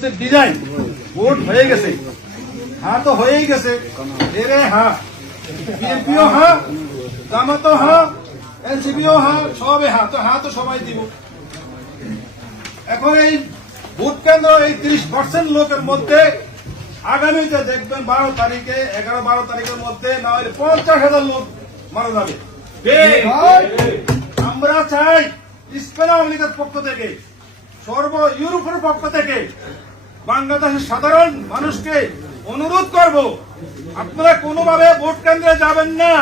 design vote हो गए हाँ तो हो गए এরে हाँ বিএনপিও हाँ জামাতও हाँ এনসিপিও हाँ সবে हाँ তো সবাই দিব এখন এই ভোট কেন্দ্র এই 30% লোকের মধ্যে আগামীতে দেখবেন 12 তারিখে 11-12 তারিখের মধ্যে না হলে 50,000 লোক মারা যাবে আমরা চাই স্পেন আওয়ামী লীগের পক্ষ থেকে সর্ব ইউরোপের পক্ষ থেকে বাংলাদেশের সাধারণ মানুষকে অনুরোধ করব আপনারা কোনোভাবে ভোট কেন্দ্রে যাবেন না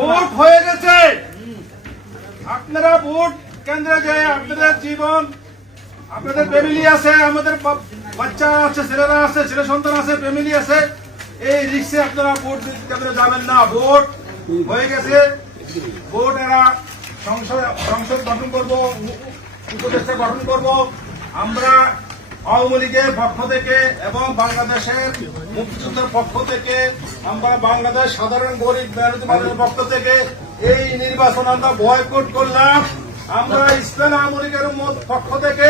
ভোট হয়ে গেছে আপনারা ভোট কেন্দ্রে যায় আপনাদের জীবন আপনাদের ফ্যামিলি আছে আমাদের বাচ্চা আছে ছেলেরা আছে ছেলে সন্তান আছে ফ্যামিলি আছে এই রিক্সে আপনারা ভোট কেন্দ্রে যাবেন না ভোট হয়ে গেছে ভোট এরা সংসদ গঠন করব উপদেষ্টা গঠন করব আমরা আওয়ামী লীগের পক্ষ থেকে এবং বাংলাদেশের মুক্তিযুদ্ধের পক্ষ থেকে আমরা বাংলাদেশ সাধারণ গরিব মেহনতি মানুষের পক্ষ থেকে এই নির্বাচন আমরা বয়কট করলাম আমরা স্পেন আওয়ামী লীগের পক্ষ থেকে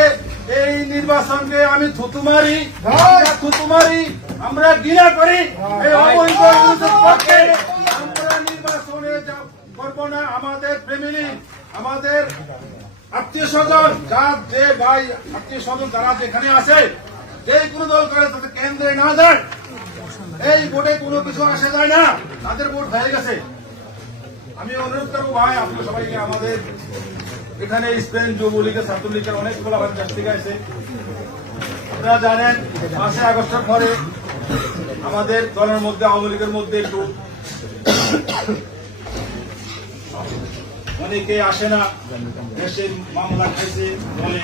এই নির্বাচনকে আমি থুতু মারি আমরা ঘৃণা করি এই অবৈধ পক্ষে আমরা নির্বাচনে করব না আমাদের ফ্যামিলি আমাদের আত্মীয় স্বজন যার যে ভাই আত্মীয় স্বজন যারা যেখানে আছে যে কোনো দল করে তাদের কেন্দ্রে না যায় এই ভোটে কোনো কিছু আসে যায় না তাদের ভোট হয়ে গেছে আমি অনুরোধ করবো ভাই আপনার সবাইকে আমাদের এখানে স্পেন যুবলীগের ছাত্রলীগের অনেকগুলো আমার কাছ থেকে আছে আপনারা জানেন 5 আগস্টের পরে আমাদের দলের মধ্যে আওয়ামী লীগের মধ্যে একটু অনেকে আসে না দেশে মামলা খাইছে বলে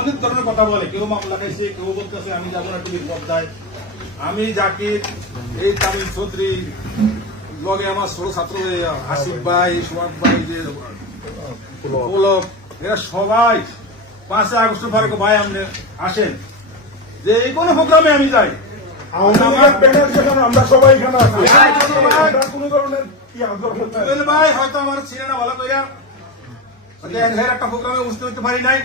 অনেক ধরনের কথা বলে কেউ মামলা খাইছে কেউ বলতেছে আমি যাবো না টিভির পর্দায় আমি জাকির এই তামিল চৌধুরী ব্লগে আমার ছোট ছাত্র হাসিফ ভাই সোহাগ ভাই যে পুলক এরা সবাই 5 আগস্ট পরে ভাই আপনি আসেন যে এই কোনো প্রোগ্রামে আমি যাই আমরা সবাই এখানে কোনো ধরনের ভাই হয়তো আমার ছিলেন না ভালো কইরা একটা প্রোগ্রামে বুঝতে পারি নাই